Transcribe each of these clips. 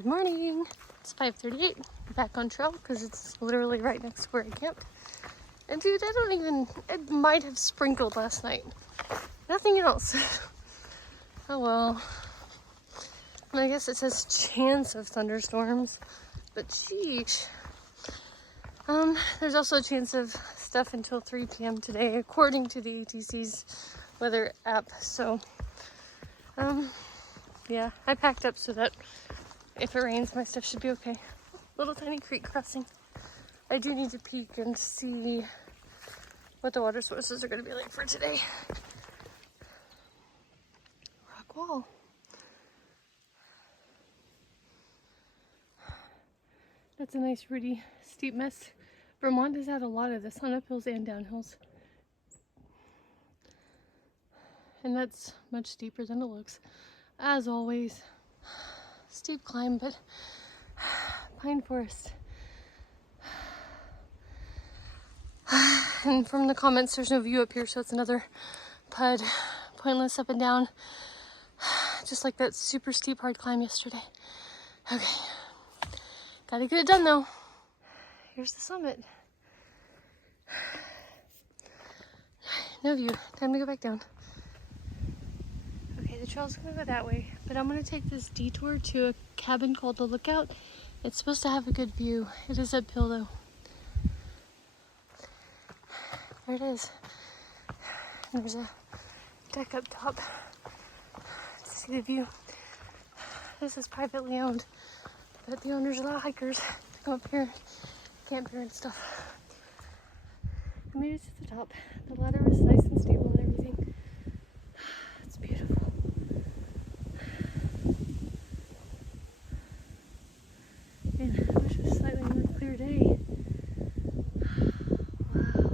Good morning. It's 5:38. Back on trail because it's literally right next to where I camped. And dude, it might have sprinkled last night. Nothing else. Oh well. And I guess it says chance of thunderstorms, but sheesh. There's also a chance of stuff until 3 p.m. today, according to the ATC's weather app. So, yeah, I packed up so that if it rains, my stuff should be okay. Little tiny creek crossing. I do need to peek and see what the water sources are going to be like for today. Rock wall. That's a nice, rooty, steep mess. Vermont has had a lot of this on uphills and downhills. And that's much steeper than it looks. As always, steep climb, but pine forest. And from the comments, there's no view up here, so it's another PUD. Pointless up and down. Just like that super steep hard climb yesterday. Okay. Gotta get it done though. Here's the summit. No view. Time to go back down. Okay, the trail's gonna go that way, but I'm gonna take this detour to a cabin called the Lookout. It's supposed to have a good view. It is uphill though. There it is. There's a deck up top to see the view. This is privately owned, but the owners allow hikers to come up here, camp here and stuff. I made it to the top. The ladder was nice and stable and everything. It's beautiful. Man, I wish it was a slightly more clear day. Wow.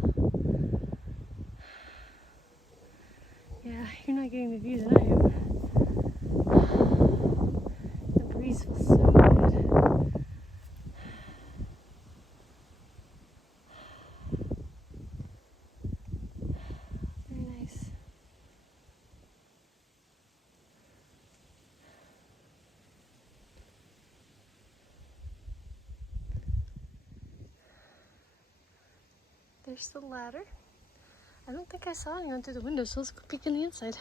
Yeah, you're not getting the view that I am. The breeze feels so good. Very nice. There's the ladder. I don't think I saw anyone through the window, so let's go peek in the inside.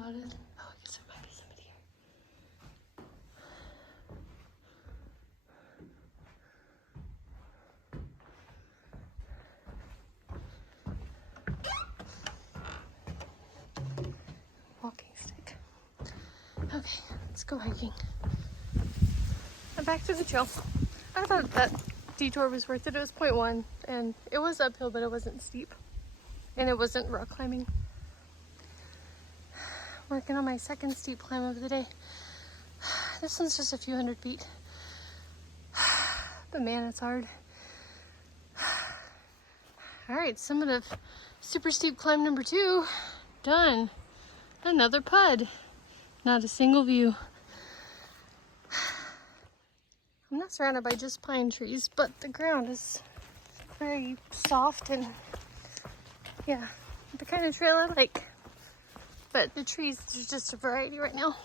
Oh, I guess there might be somebody here. Walking stick. Okay, let's go hiking. I'm back to the trail. I thought that detour was worth it. It was 0.1 and it was uphill, but it wasn't steep. And it wasn't rock climbing. Working on my second steep climb of the day. This one's just a few hundred feet. But man, it's hard. Alright, summit of super steep climb number 2. Done. Another PUD. Not a single view. I'm not surrounded by just pine trees, but the ground is very soft and yeah, the kind of trail I like. But the trees, there's just a variety right now.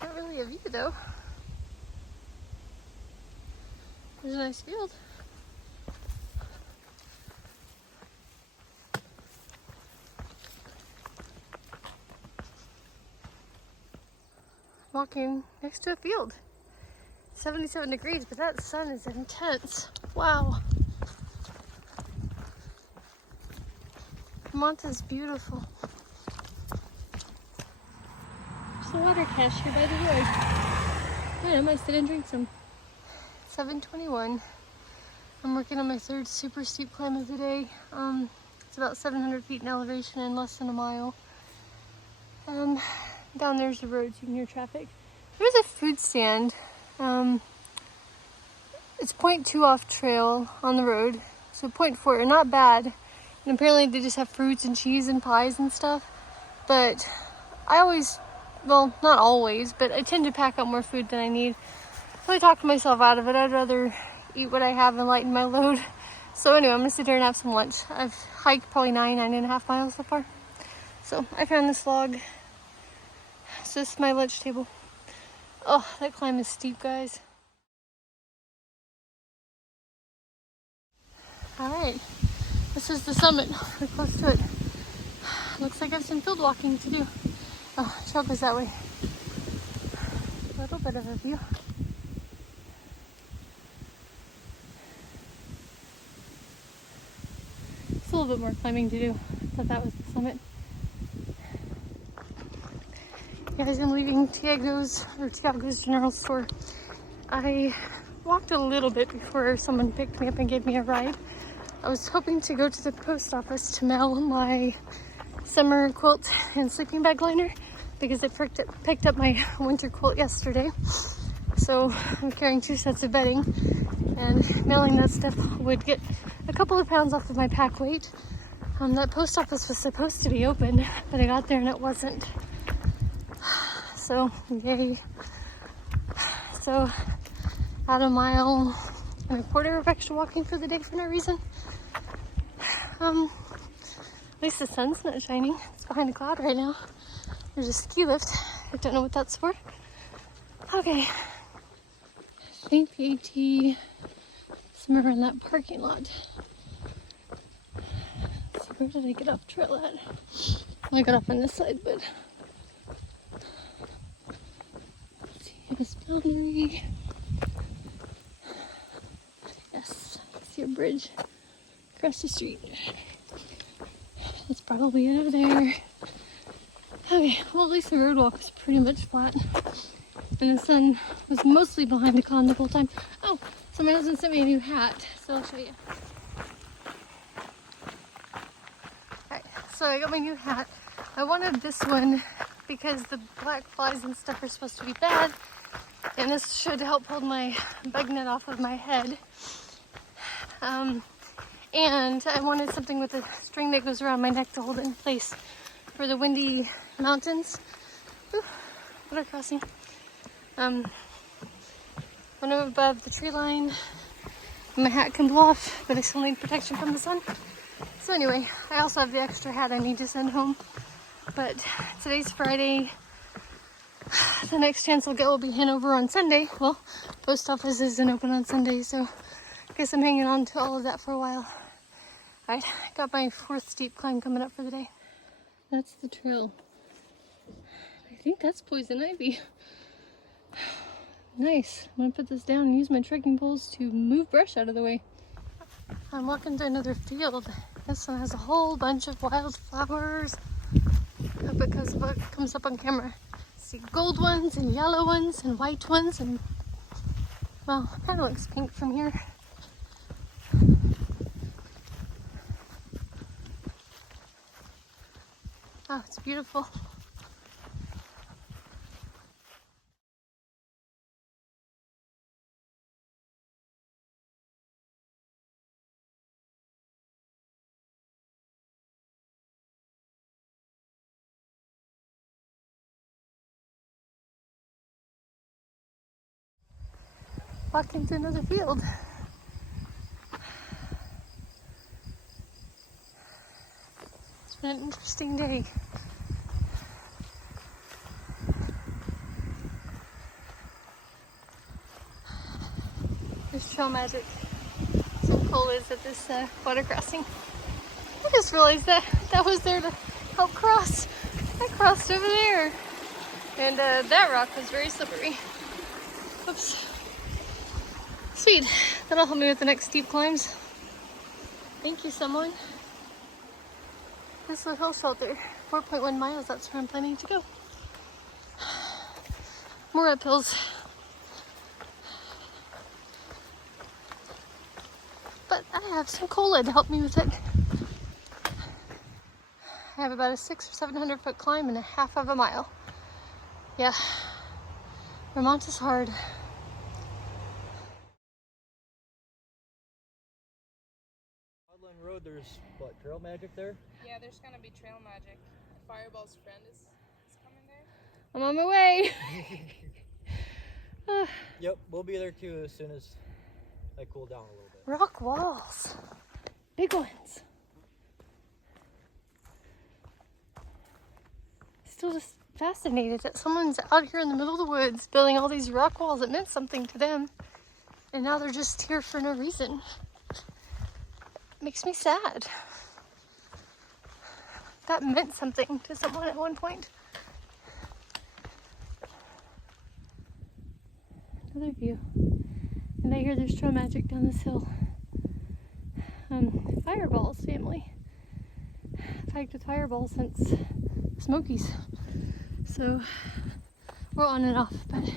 Not really a view though. There's a nice field. Walking next to a field. 77 degrees, but that sun is intense. Wow. Vermont is beautiful. There's a water cache here by the road. Yeah, I might sit and drink some. 7:21. I'm working on my third super steep climb of the day. It's about 700 feet in elevation in less than a mile. Down there's the road, so you can hear traffic. There's a food stand. It's 0.2 off trail on the road, so 0.4, not bad. And apparently they just have fruits and cheese and pies and stuff. But I always, well, not always, but I tend to pack up more food than I need. So I talked myself out of it. I'd rather eat what I have and lighten my load. So anyway, I'm gonna sit here and have some lunch. I've hiked probably 9.5 miles so far. So I found this log. So this is my lunch table. Oh, that climb is steep, guys. All right, this is the summit. We're close to it. Looks like I have some field walking to do. Oh, trail goes that way. A little bit of a view. It's a little bit more climbing to do. I thought that was the summit. Guys, I'm leaving Tiago's General Store. I walked a little bit before someone picked me up and gave me a ride. I was hoping to go to the post office to mail my summer quilt and sleeping bag liner because I picked up my winter quilt yesterday. So I'm carrying 2 sets of bedding, and mailing that stuff would get a couple of pounds off of my pack weight. That post office was supposed to be open, but I got there and it wasn't. So yay. So about 1.25 miles of extra walking for the day for no reason. At least the sun's not shining. It's behind a cloud right now. There's a ski lift. I don't know what that's for. Okay. I think the AT somewhere in that parking lot. Let's see, where did I get off trail at? Well, I got off on this side, but let's see, this boundary. Yes, I see a bridge across the street. That's probably it over there. Okay, well, at least the road walk was pretty much flat. And the sun was mostly behind the con the whole time. Oh, so my husband sent me a new hat, so I'll show you. Alright, so I got my new hat. I wanted this one because the black flies and stuff are supposed to be bad. And this should help hold my bug net off of my head. And I wanted something with a string that goes around my neck to hold it in place for the windy mountains. Whew, water crossing. When I'm above the tree line, my hat can blow off, but I still need protection from the sun. So anyway, I also have the extra hat I need to send home. But today's Friday. The next chance I'll get will be Hanover on Sunday. Well, post office isn't open on Sunday, so I guess I'm hanging on to all of that for a while. Alright, got my 4th steep climb coming up for the day. That's the trail. I think that's poison ivy. Nice. I'm gonna put this down and use my trekking poles to move brush out of the way. I'm walking to another field. This one has a whole bunch of wildflowers. Hope it comes up on camera. See gold ones and yellow ones and white ones, and well, it kind of looks pink from here. Oh, it's beautiful. Walk into another field. It's been an interesting day. There's trail magic. So cool is at this water crossing. I just realized that was there to help cross. I crossed over there. And that rock was very slippery. Oops. Sweet. That'll help me with the next steep climbs. Thank you, someone. Thistle Hill Shelter. 4.1 miles. That's where I'm planning to go. More uphills. have some cola to help me with it. I have about a 600 or 700 foot climb in a half of a mile. Yeah, Vermont is hard. Road, there's what, trail magic there? Yeah, there's gonna be trail magic. Fireball's friend is coming there. I'm on my way. Yep, we'll be there too as soon as I cool down a little bit. Rock walls, big ones. Still just fascinated that someone's out here in the middle of the woods building all these rock walls that meant something to them, and now they're just here for no reason. Makes me sad. That meant something to someone at one point. Another view. And I hear there's trail magic down this hill. Fireball's family. I've hiked with Fireball since Smokies. So we're on and off, but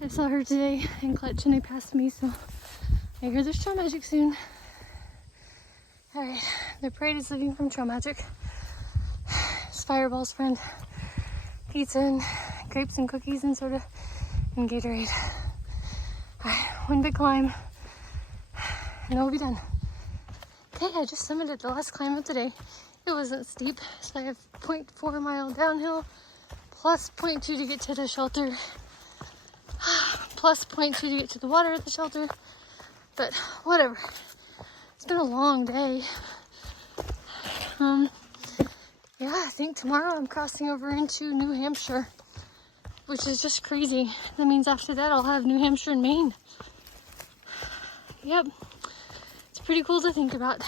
I saw her today in Clutch and they passed me, so I hear there's trail magic soon. Alright, the parade is leaving from trail magic. It's Fireball's friend. Pizza and grapes and cookies and soda and Gatorade. Alright, one big climb and then we'll be done. Okay, I just summited the last climb of the day. It wasn't steep, so I have 0.4 mile downhill, plus 0.2 to get to the shelter, plus 0.2 to get to the water at the shelter, but whatever. It's been a long day. Yeah, I think tomorrow I'm crossing over into New Hampshire, which is just crazy. That means after that I'll have New Hampshire and Maine. Yep, it's pretty cool to think about.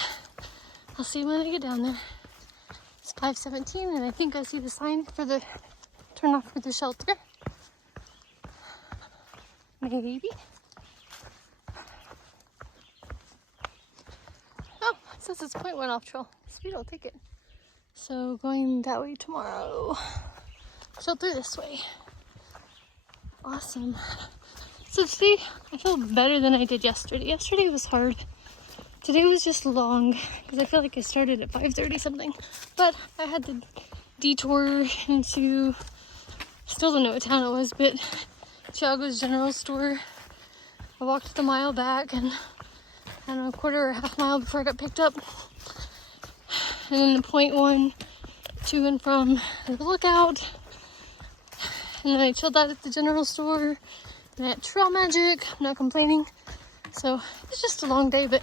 I'll see when I get down there. It's 5:17 and I think I see the sign for the turn off for the shelter. Maybe. Oh, it says it's 0.1 off trail. Sweet, I'll take it. So going that way tomorrow. Shelter this way. Awesome. So today I feel better than I did yesterday. Yesterday was hard. Today was just long because I feel like I started at 5:30 something. But I had to detour into, still don't know what town it was, but Chiago's general store. I walked the mile back and I don't know, a quarter or a half mile before I got picked up. And then the 0.1 to and from the lookout. And then I chilled out at the general store. And at Trail Magic. I'm not complaining. So it's just a long day, but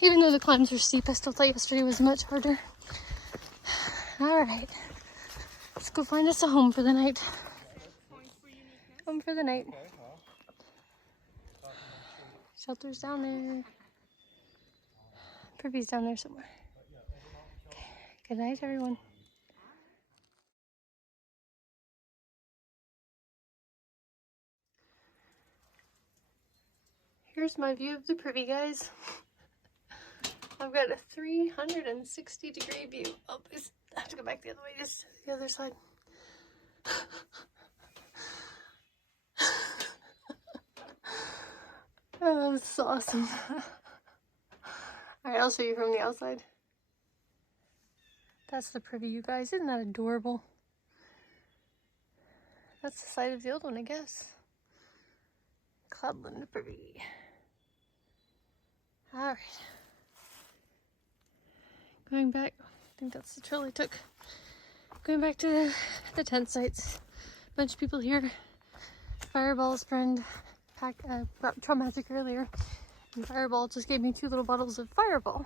even though the climbs were steep, I still thought yesterday was much harder. Alright. Let's go find us a home for the night. Home for the night. Shelter's down there. Privy's down there somewhere. Okay. Good night, everyone. Here's my view of the Privy, guys. I've got a 360-degree view. Oh, I have to go back the other way, just the other side. Oh, this is awesome. Alright, I'll show you from the outside. That's the Privy, you guys. Isn't that adorable? That's the side of the old one, I guess. Cloudland Privy. Alright. Going back, I think that's the trail I took. Going back to the tent sites. Bunch of people here. Fireball's friend got trail magic earlier. And Fireball just gave me 2 little bottles of Fireball.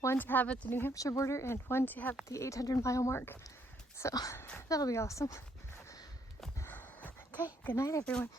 One to have at the New Hampshire border and one to have at the 800-mile mark. So that'll be awesome. Okay, good night, everyone.